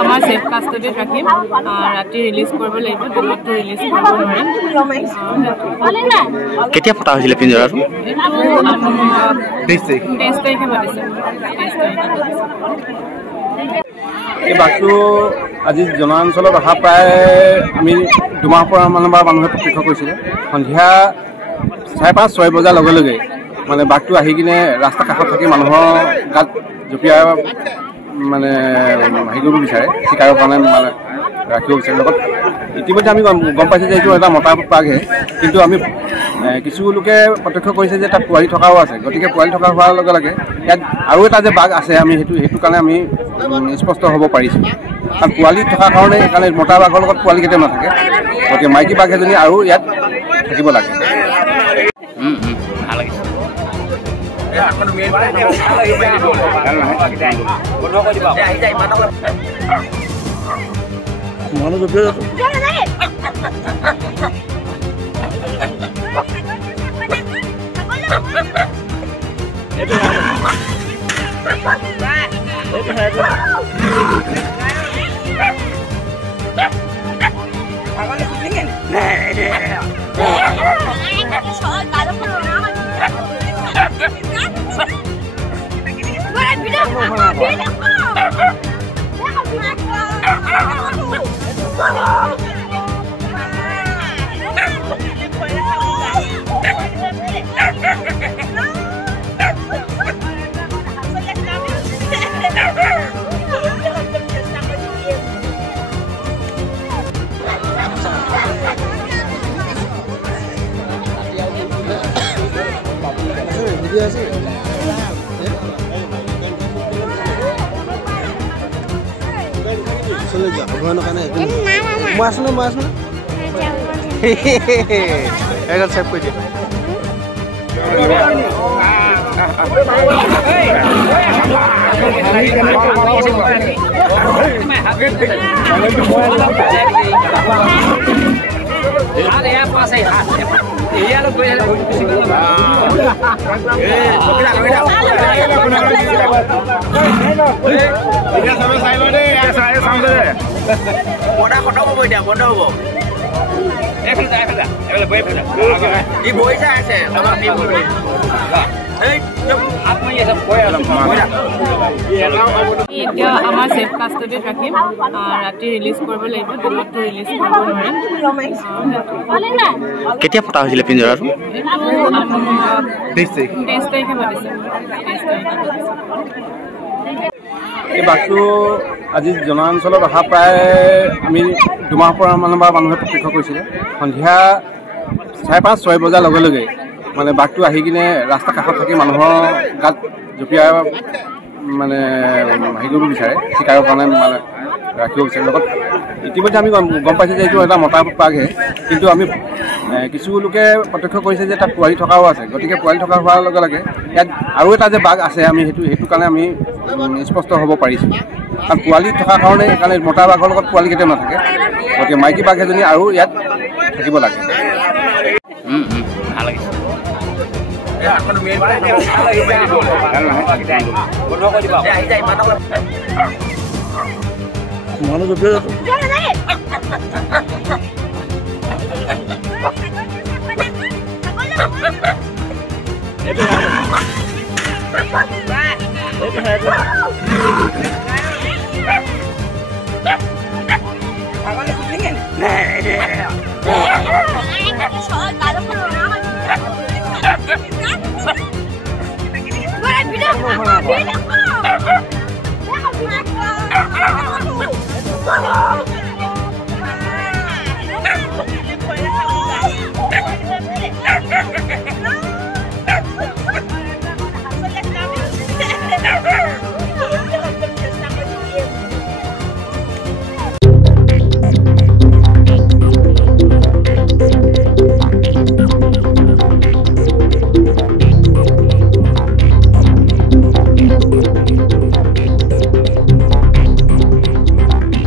আমাৰ সেফ কাষ্টডিত ৰাখিম ৰাতি ৰিলিজ কৰিব লাগিব দিনতো ৰিলিজ কৰিব নোৱাৰিম কেতিয়া ফটা হৈছিল পিঞ্জৰাটো 23 তাৰিখে পাতিছে এই বাঘটো আজি জনাঞ্চলত অহা প্ৰায় আমি দুমাহ পৰা মানবাৰ মানুহে প্ৰত্যক্ষ কৰিছিলে সন্ধিয়া 5:30-6 বজাৰ লগে লগে মানে বাঘটো আহি কিনে ৰাস্তা কাষত থাকি মানুহৰ গাত জঁপিয়াই মানে হেৰি কৰিব বিচাৰে চিকাৰৰ কাৰণে মানে ৰাখিব বিচাৰে লগত ইতিমধ্যে আমি গম পাইছোঁ যে এইটো এটা মতা বাঘহে কিন্তু আমি কিছু লোকে প্ৰত্যক্ষ কৰিছে যে তাত পোৱালি থকাও আছে গতিকে পোৱালি থকা হোৱাৰ লগে লগে ইয়াত আৰু এটা যে বাঘ আছে আমি সেইটো কাৰণে আমি স্পষ্ট হ'ব পাৰিছোঁ কাৰণ পোৱালি থকাৰ কাৰণে সেইকাৰণে মতা বাঘৰ লগত পোৱালি কেতিয়াও নাথাকে গতিকে মাইকী বাঘ এজনী আৰু ইয়াত থাকিব লাগে ভাল লাগিছে আমাৰ সেফ কাষ্টডিত ৰাখিম ৰাতি ৰিলিজ কৰিব লাগিব দিনতো ৰিলিজ কৰিব নোৱাৰিম কেতিয়া ফটা হৈছিল পিঞ্জৰাটো 23 তাৰিখে পাতিছে এই বাঘটো আজি জনাঞ্চলত অহা প্ৰায় আমি দুমাহ পৰা মানবাৰ মানুহে প্ৰত্যক্ষ কৰিছিলে সন্ধিয়া 5:30-6 বজাৰ লগে লগে মানে বাঘটো আহি কিনে ৰাস্তা কাষত থাকি মানুহৰ গাত জঁপিয়াই মানে হেৰি কৰিব বিচাৰে চিকাৰৰ কাৰণে মানে ৰাখিব বিচাৰে লগত ইতিমধ্যে আমি গম পাইছোঁ যে এইটো এটা মতা বাঘহে কিন্তু আমি কিছু লোকে প্ৰত্যক্ষ কৰিছে যে তাত পোৱালি থকাও আছে গতিকে পোৱালি থকা হোৱাৰ লগে লগে ইয়াত আৰু এটা যে বাঘ আছে আমি সেইটো কাৰণে আমি স্পষ্ট হ'ব পাৰিছোঁ কাৰণ পোৱালি থকাৰ কাৰণে সেইকাৰণে মতা বাঘৰ লগত পোৱালি কেতিয়াও নাথাকে গতিকে মাইকী বাঘ এজনী আৰু ইয়াত থাকিব লাগে ভাল লাগিছে হয়